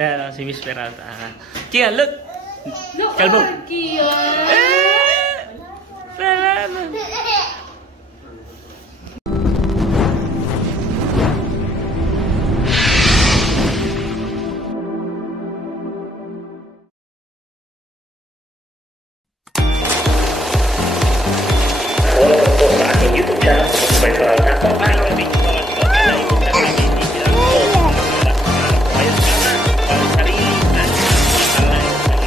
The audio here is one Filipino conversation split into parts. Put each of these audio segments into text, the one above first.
Ayan, si Miss Peralta. Kian, look! Look, Kalbo! Kian! Welcome po sa aking YouTube channel. Miss Peralta. Kung paano ang video mga ito, kailangan ikot sa aking video lang po. Ayos ka na. Para sarili na.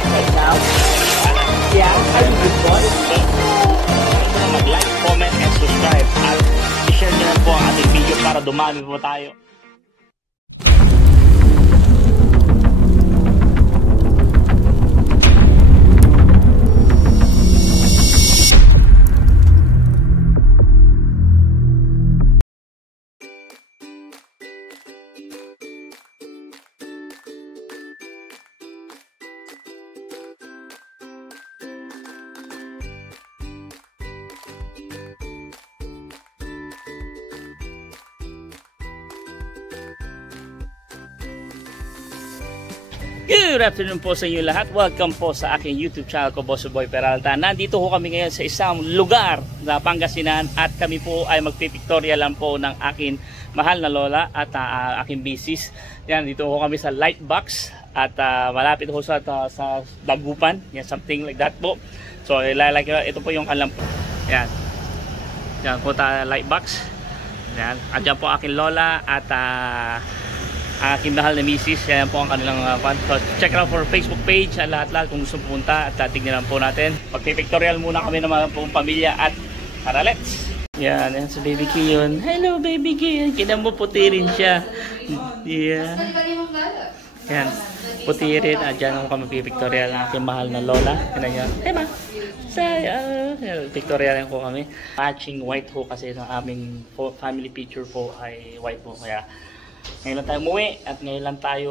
Right now? Yeah, I'm good boy. Mag-like, comment, and subscribe. At i-share nyo na po ang ating video para dumami po tayo. Good afternoon po sa inyo lahat. Welcome po sa aking YouTube channel ko, Boss Boy Peralta. Nandito po kami ngayon sa isang lugar na Pangasinan at kami po ay magpipictorial lang po ng aking mahal na lola at aking misis. Yan, dito po kami sa Lightbox at malapit po sa Dagupan. Yan, something like that po. So, ito po yung alam po. Yan. Yan po Lightbox. Yan. At dyan po aking lola at aking mahal na misis. Yan po ang kanilang so, check out for Facebook page at lahat-lahat kung gusto pumunta at tignan po natin. Magpipictorial muna kami ng mga pong pamilya at tara, let's! Yan, yan si Baby Kion. Hello Baby Kion. Kina mo puti rin siya. Yeah. Yan, puti rin. At dyan ako magpipictorial ng aking mahal na lola. Yan yan. Hey ma! Saya! Pictorial po kami. Matching white po kasi ng aming family picture po ay white po. Kaya ngayon lang tayo umuwi at ngayon lang tayo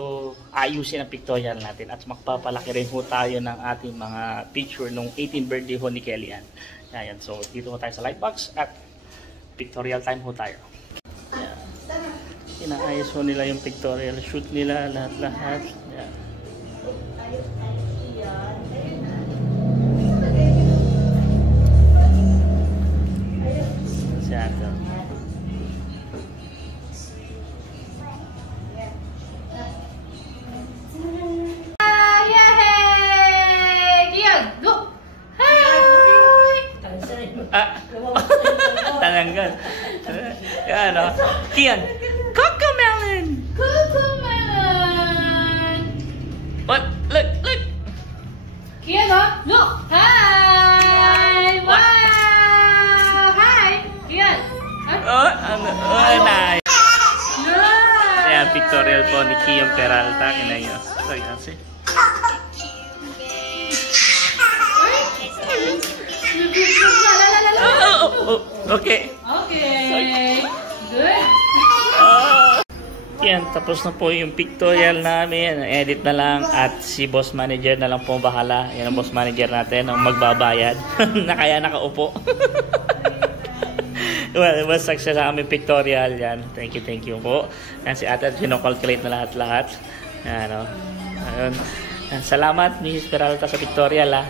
ayusin ang pictorial natin at magpapalaki rin ho tayo ng ating mga picture nung 18th birthday ho ni Kellyann. Ayan, so dito ho tayo sa Lightbox at pictorial time ho tayo. Ayan. Inaayos ho nila yung pictorial shoot nila lahat-lahat. Ayan. Siyado. Tananggal. Yan o. Kian. Cocomelon! Cocomelon! What? Look, look! Kian o? Look! Hi! Wow! Hi! Kian! Oh, nice! Nice! Ayan, pictorial po ni Kian Peralta. Kinayo. So, yan si. Okay. Okay. Good. Yan, tapos na po yung pictorial namin. Edit na lang at si boss manager na lang po bahala. Yan ang boss manager natin ang magbabayad. Na kaya nakaupo. Well, it was success ang aming pictorial. Yan. Thank you po. Yan si ate, pino-calculate na lahat-lahat. Yan o. Ayun. Salamat, Mrs. Peralta, sa pictorial ha.